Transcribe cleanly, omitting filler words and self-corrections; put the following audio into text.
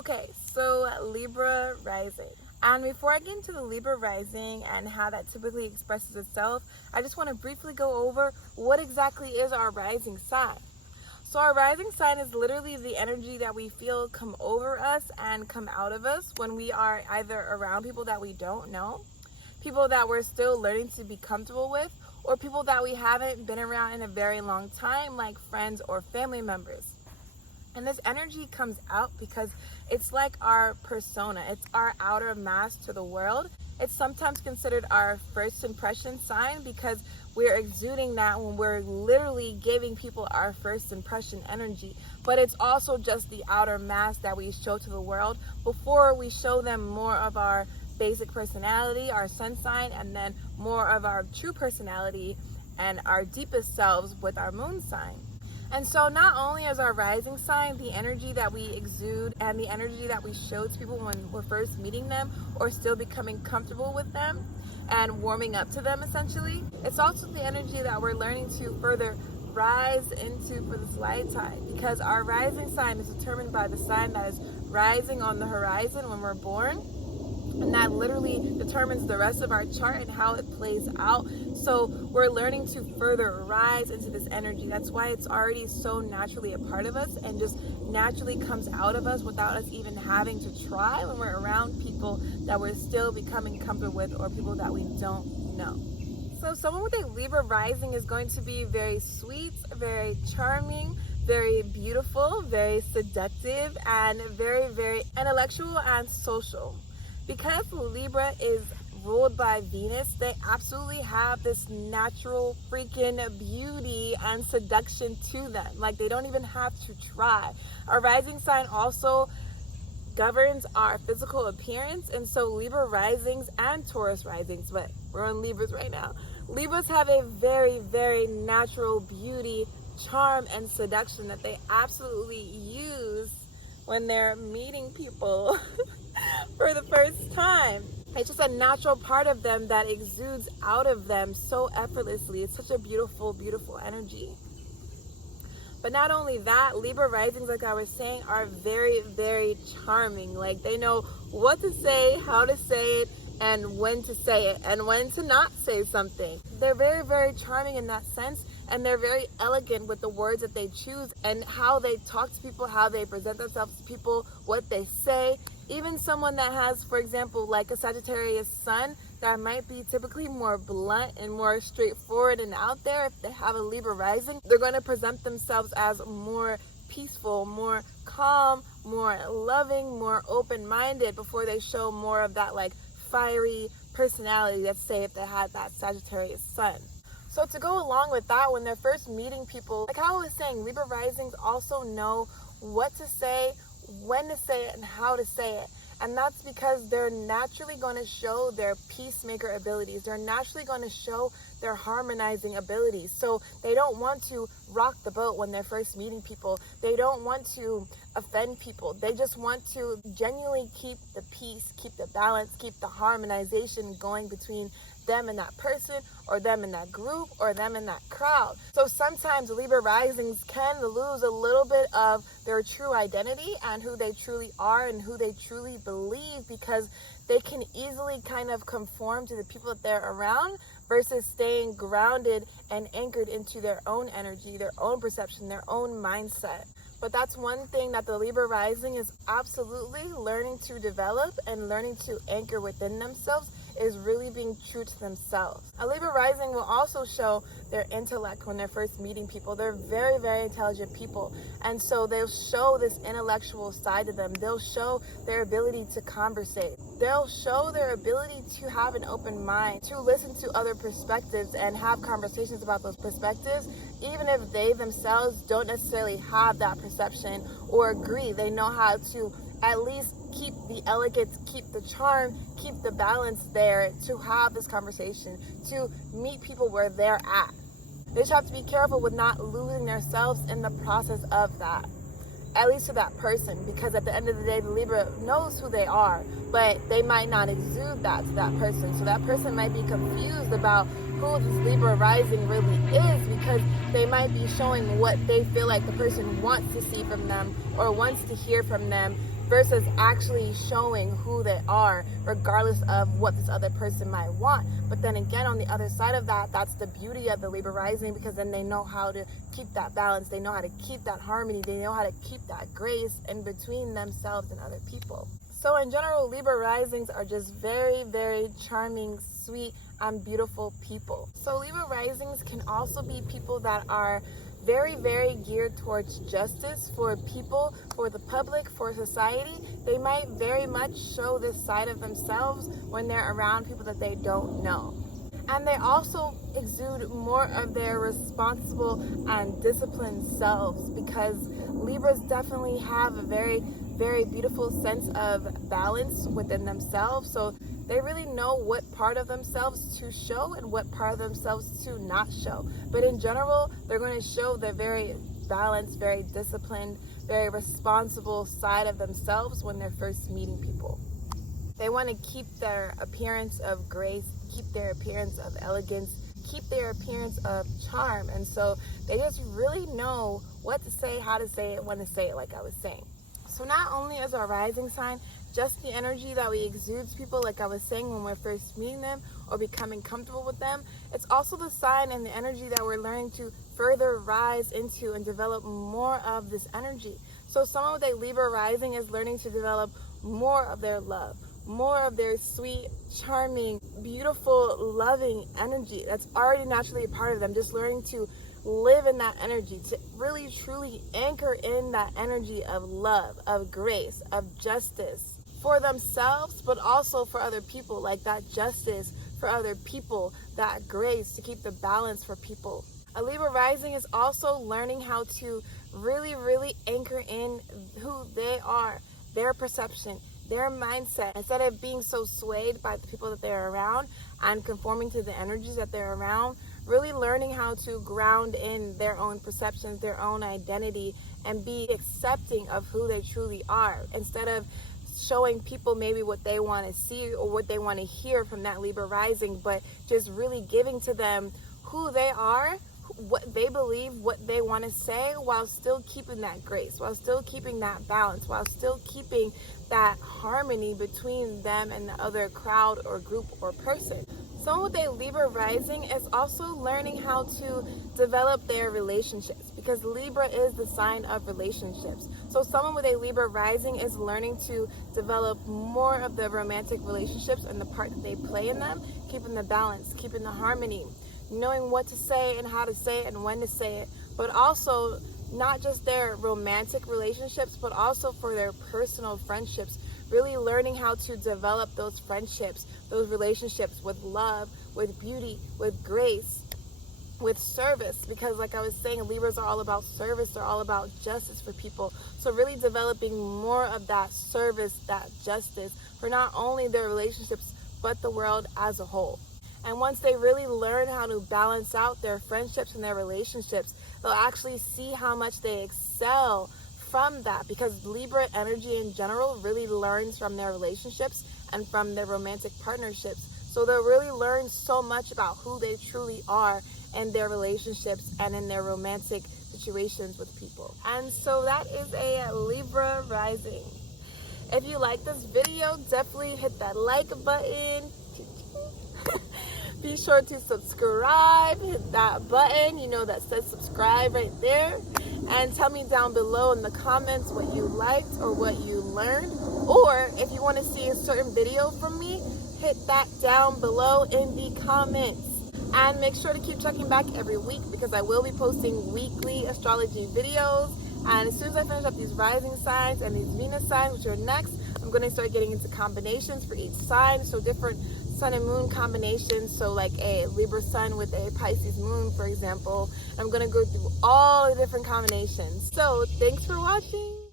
Okay, so Libra Rising. And before I get into the Libra Rising and how that typically expresses itself, I just want to briefly go over what exactly is our rising sign. So our rising sign is literally the energy that we feel come over us and come out of us when we are either around people that we don't know, people that we're still learning to be comfortable with, or people that we haven't been around in a very long time, like friends or family members. And this energy comes out because it's like our persona. It's our outer mask to the world. It's sometimes considered our first impression sign because we're exuding that when we're literally giving people our first impression energy. But it's also just the outer mask that we show to the world before we show them more of our basic personality, our sun sign, and then more of our true personality and our deepest selves with our moon sign. And so not only is our rising sign the energy that we exude and the energy that we show to people when we're first meeting them or still becoming comfortable with them and warming up to them essentially, it's also the energy that we're learning to further rise into for this lifetime, because our rising sign is determined by the sign that is rising on the horizon when we're born. And that literally determines the rest of our chart and how it plays out. So we're learning to further rise into this energy. That's why it's already so naturally a part of us and just naturally comes out of us without us even having to try when we're around people that we're still becoming comfortable with or people that we don't know. So someone with a Libra rising is going to be very sweet, very charming, very beautiful, very seductive, and very, very intellectual and social. Because Libra is ruled by Venus, they absolutely have this natural freaking beauty and seduction to them. Like, they don't even have to try. Our rising sign also governs our physical appearance, and so Libra risings and Taurus risings, but we're on Libras right now. Libras have a very, very natural beauty, charm, and seduction that they absolutely use when they're meeting people for the first time. It's just a natural part of them that exudes out of them so effortlessly. It's such a beautiful, beautiful energy. But not only that, Libra risings, like I was saying, are very, very charming. Like, they know what to say, how to say it, and when to say it, and when to not say something. They're very, very charming in that sense, and they're very elegant with the words that they choose and how they talk to people, how they present themselves to people, what they say. Even someone that has, for example, like a Sagittarius sun, that might be typically more blunt and more straightforward and out there. If they have a Libra rising, they're going to present themselves as more peaceful, more calm, more loving, more open-minded before they show more of that like fiery personality, let's say if they had that Sagittarius sun. So to go along with that, when they're first meeting people, like how I was saying, Libra risings also know what to say, when to say it, and how to say it. And that's because they're naturally going to show their peacemaker abilities. They're naturally going to show their harmonizing abilities. So they don't want to rock the boat when they're first meeting people. They don't want to offend people. They just want to genuinely keep the peace, keep the balance, keep the harmonization going between them and that person, or them in that group, or them in that crowd. So sometimes Libra risings can lose a little bit of their true identity and who they truly are and who they truly believe, because they can easily kind of conform to the people that they're around versus staying grounded and anchored into their own energy, their own perception, their own mindset. But that's one thing that the Libra rising is absolutely learning to develop and learning to anchor within themselves, is really being true to themselves. A Libra rising will also show their intellect when they're first meeting people. They're very, very intelligent people. And so they'll show this intellectual side to them. They'll show their ability to conversate. They'll show their ability to have an open mind, to listen to other perspectives and have conversations about those perspectives, even if they themselves don't necessarily have that perception or agree. They know how to at least keep the elegance, keep the charm, keep the balance there to have this conversation, to meet people where they're at. They just have to be careful with not losing themselves in the process of that, at least to that person, because at the end of the day, the Libra knows who they are, but they might not exude that to that person. So that person might be confused about who this Libra rising really is, because they might be showing what they feel like the person wants to see from them or wants to hear from them versus actually showing who they are, regardless of what this other person might want. But then again, on the other side of that, that's the beauty of the Libra rising, because then they know how to keep that balance, they know how to keep that harmony, they know how to keep that grace in between themselves and other people. So in general, Libra risings are just very, very charming, sweet, and beautiful people. So Libra risings can also be people that are very, very geared towards justice for people, for the public, for society. They might very much show this side of themselves when they're around people that they don't know. And they also exude more of their responsible and disciplined selves, because Libras definitely have a very, very beautiful sense of balance within themselves. So they really know what part of themselves to show and what part of themselves to not show. But in general, they're going to show the very balanced, very disciplined, very responsible side of themselves when they're first meeting people. They want to keep their appearance of grace, keep their appearance of elegance, keep their appearance of charm. And so they just really know what to say, how to say it, when to say it, like I was saying. So not only is our rising sign just the energy that we exude to people, like I was saying, when we're first meeting them or becoming comfortable with them, it's also the sign and the energy that we're learning to further rise into and develop more of this energy. So someone with a Libra rising is learning to develop more of their love, more of their sweet, charming, beautiful, loving energy that's already naturally a part of them, just learning to live in that energy, to really truly anchor in that energy of love, of grace, of justice for themselves, but also for other people, like that justice for other people, that grace to keep the balance for people. A Libra rising is also learning how to really, really anchor in who they are, their perception, their mindset, instead of being so swayed by the people that they're around and conforming to the energies that they're around. Really learning how to ground in their own perceptions, their own identity, and be accepting of who they truly are, instead of showing people maybe what they want to see or what they want to hear from that Libra rising, but just really giving to them who they are, what they believe, what they want to say, while still keeping that grace, while still keeping that balance, while still keeping that harmony between them and the other crowd or group or person. Someone with a Libra rising is also learning how to develop their relationships, because Libra is the sign of relationships. So someone with a Libra rising is learning to develop more of the romantic relationships and the part that they play in them, keeping the balance, keeping the harmony, knowing what to say and how to say it and when to say it, but also not just their romantic relationships, but also for their personal friendships, really learning how to develop those friendships, those relationships with love, with beauty, with grace, with service, because like I was saying, Libras are all about service, they're all about justice for people. So really developing more of that service, that justice for not only their relationships, but the world as a whole. And once they really learn how to balance out their friendships and their relationships, they'll actually see how much they excel from that, because Libra energy in general really learns from their relationships and from their romantic partnerships. So they'll really learn so much about who they truly are in their relationships and in their romantic situations with people. And so that is a Libra rising. If you like this video, definitely hit that like button. Be sure to subscribe, hit that button, that says subscribe right there. And tell me down below in the comments what you liked or what you learned. Or if you want to see a certain video from me, hit that down below in the comments. And make sure to keep checking back every week, because I will be posting weekly astrology videos. And as soon as I finish up these rising signs and these Venus signs, which are next, I'm going to start getting into combinations for each sign. So different sun and moon combinations. So like a Libra sun with a Pisces moon, for example. I'm going to go through all the different combinations. So thanks for watching.